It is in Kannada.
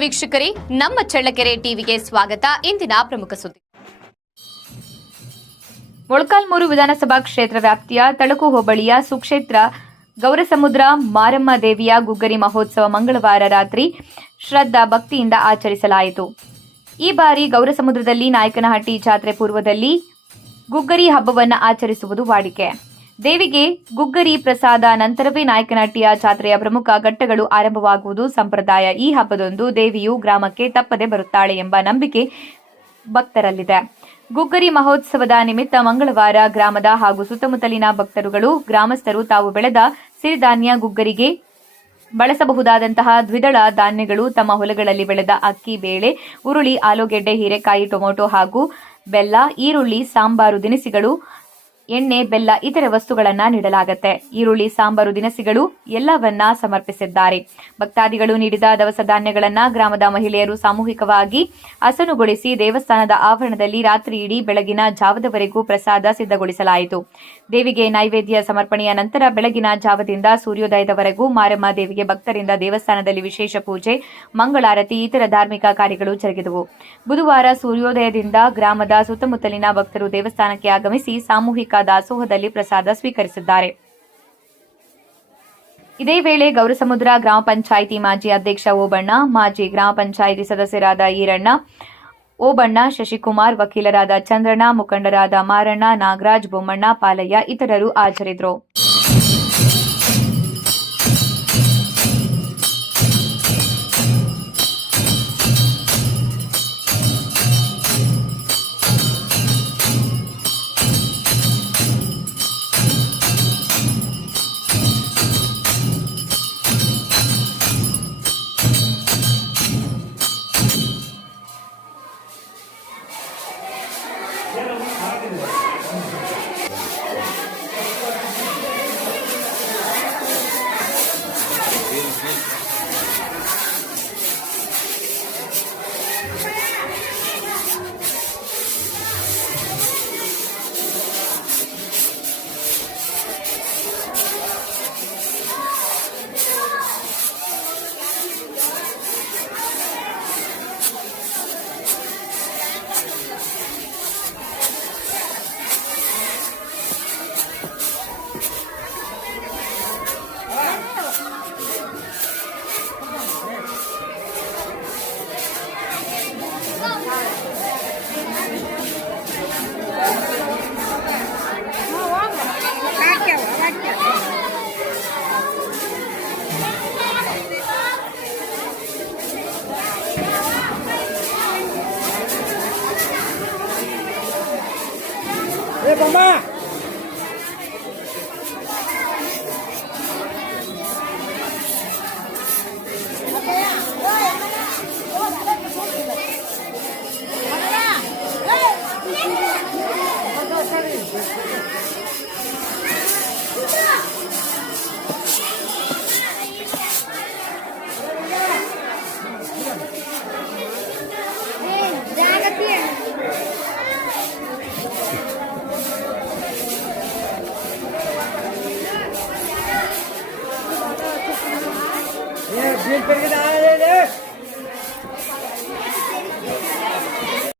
ವೀಕ್ಷಕರೇ, ನಮ್ಮ ಚಳ್ಳಕೆರೆ ಟಿವಿಗೆ ಸ್ವಾಗತ. ಇಂದಿನ ಪ್ರಮುಖ ಸುದ್ದಿ. ಮೊಳಕಾಲ್ಮೂರು ವಿಧಾನಸಭಾ ಕ್ಷೇತ್ರ ವ್ಯಾಪ್ತಿಯ ತಳಕು ಹೋಬಳಿಯ ಸುಕ್ಷೇತ್ರ ಗೌರಸಮುದ್ರ ಮಾರಮ್ಮ ದೇವಿಯ ಗುಗ್ಗರಿ ಮಹೋತ್ಸವ ಮಂಗಳವಾರ ರಾತ್ರಿ ಶ್ರದ್ಧಾ ಭಕ್ತಿಯಿಂದ ಆಚರಿಸಲಾಯಿತು. ಈ ಬಾರಿ ಗೌರಸಮುದ್ರದಲ್ಲಿ ನಾಯಕನಹಟ್ಟಿ ಜಾತ್ರೆ ಪೂರ್ವದಲ್ಲಿ ಗುಗ್ಗರಿ ಹಬ್ಬವನ್ನು ಆಚರಿಸುವುದು ವಾಡಿಕೆ. ದೇವಿಗೆ ಗುಗ್ಗರಿ ಪ್ರಸಾದ ನಂತರವೇ ನಾಯಕನಹಟ್ಟಿಯ ಜಾತ್ರೆಯ ಪ್ರಮುಖ ಘಟ್ಟಗಳು ಆರಂಭವಾಗುವುದು ಸಂಪ್ರದಾಯ. ಈ ಹಬ್ಬದಂದು ದೇವಿಯು ಗ್ರಾಮಕ್ಕೆ ತಪ್ಪದೆ ಬರುತ್ತಾಳೆ ಎಂಬ ನಂಬಿಕೆ ಭಕ್ತರಲ್ಲಿದೆ. ಗುಗ್ಗರಿ ಮಹೋತ್ಸವದ ನಿಮಿತ್ತ ಮಂಗಳವಾರ ಗ್ರಾಮದ ಹಾಗೂ ಸುತ್ತಮುತ್ತಲಿನ ಭಕ್ತರುಗಳು ಗ್ರಾಮಸ್ಥರು ತಾವು ಬೆಳೆದ ಸಿರಿಧಾನ್ಯ ಗುಗ್ಗರಿಗೆ ಬಳಸಬಹುದಾದಂತಹ ದ್ವಿದಳ ಧಾನ್ಯಗಳು, ತಮ್ಮ ಹೊಲಗಳಲ್ಲಿ ಬೆಳೆದ ಅಕ್ಕಿ, ಬೇಳೆ, ಉರುಳಿ, ಆಲೂಗೆಡ್ಡೆ, ಹೀರೆಕಾಯಿ, ಟೊಮೊಟೊ ಹಾಗೂ ಬೆಲ್ಲ, ಈರುಳ್ಳಿ, ಸಾಂಬಾರು ದಿನಸಿಗಳು, ಎಣ್ಣೆ, ಬೆಲ್ಲ ಇತರೆ ವಸ್ತುಗಳನ್ನು ನೀಡಲಾಗುತ್ತೆ. ಈರುಳ್ಳಿ, ಸಾಂಬಾರು ದಿನಸಿಗಳು ಎಲ್ಲವನ್ನ ಸಮರ್ಪಿಸಿದ್ದಾರೆ. ಭಕ್ತಾದಿಗಳು ನೀಡಿದ ದವಸ ಧಾನ್ಯಗಳನ್ನು ಗ್ರಾಮದ ಮಹಿಳೆಯರು ಸಾಮೂಹಿಕವಾಗಿ ಹಸನುಗೊಳಿಸಿ ದೇವಸ್ಥಾನದ ಆವರಣದಲ್ಲಿ ರಾತ್ರಿ ಇಡೀ ಬೆಳಗಿನ ಜಾವದವರೆಗೂ ಪ್ರಸಾದ ಸಿದ್ಧಗೊಳಿಸಲಾಯಿತು. ದೇವಿಗೆ ನೈವೇದ್ಯ ಸಮರ್ಪಣೆಯ ನಂತರ ಬೆಳಗಿನ ಜಾವದಿಂದ ಸೂರ್ಯೋದಯದವರೆಗೂ ಮಾರಮ್ಮ ದೇವಿಗೆ ಭಕ್ತರಿಂದ ದೇವಸ್ಥಾನದಲ್ಲಿ ವಿಶೇಷ ಪೂಜೆ, ಮಂಗಳಾರತಿ, ಇತರ ಧಾರ್ಮಿಕ ಕಾರ್ಯಗಳು ಜರುಗಿದವು. ಬುಧವಾರ ಸೂರ್ಯೋದಯದಿಂದ ಗ್ರಾಮದ ಸುತ್ತಮುತ್ತಲಿನ ಭಕ್ತರು ದೇವಸ್ಥಾನಕ್ಕೆ ಆಗಮಿಸಿ ಸಾಮೂಹಿಕ ದಾಸೋಹದಲ್ಲಿ ಪ್ರಸಾದ ಸ್ವೀಕರಿಸಿದ್ದಾರೆ. ಇದೇ ವೇಳೆ ಗೌರಸಮುದ್ರ ಗ್ರಾಮ ಪಂಚಾಯಿತಿ ಮಾಜಿ ಅಧ್ಯಕ್ಷ ಓಬಣ್ಣ, ಮಾಜಿ ಗ್ರಾಮ ಪಂಚಾಯಿತಿ ಸದಸ್ಯರಾದ ಈರಣ್ಣ, ಓಬಣ್ಣ, ಶಶಿಕುಮಾರ್, ವಕೀಲರಾದ ಚಂದ್ರಣ್ಣ, ಮುಖಂಡರಾದ ಮಾರಣ್ಣ, ನಾಗರಾಜ್, ಬೊಮ್ಮಣ್ಣ, ಪಾಲಯ್ಯ ಇತರರು ಹಾಜರಿದ್ದರು. Mamá!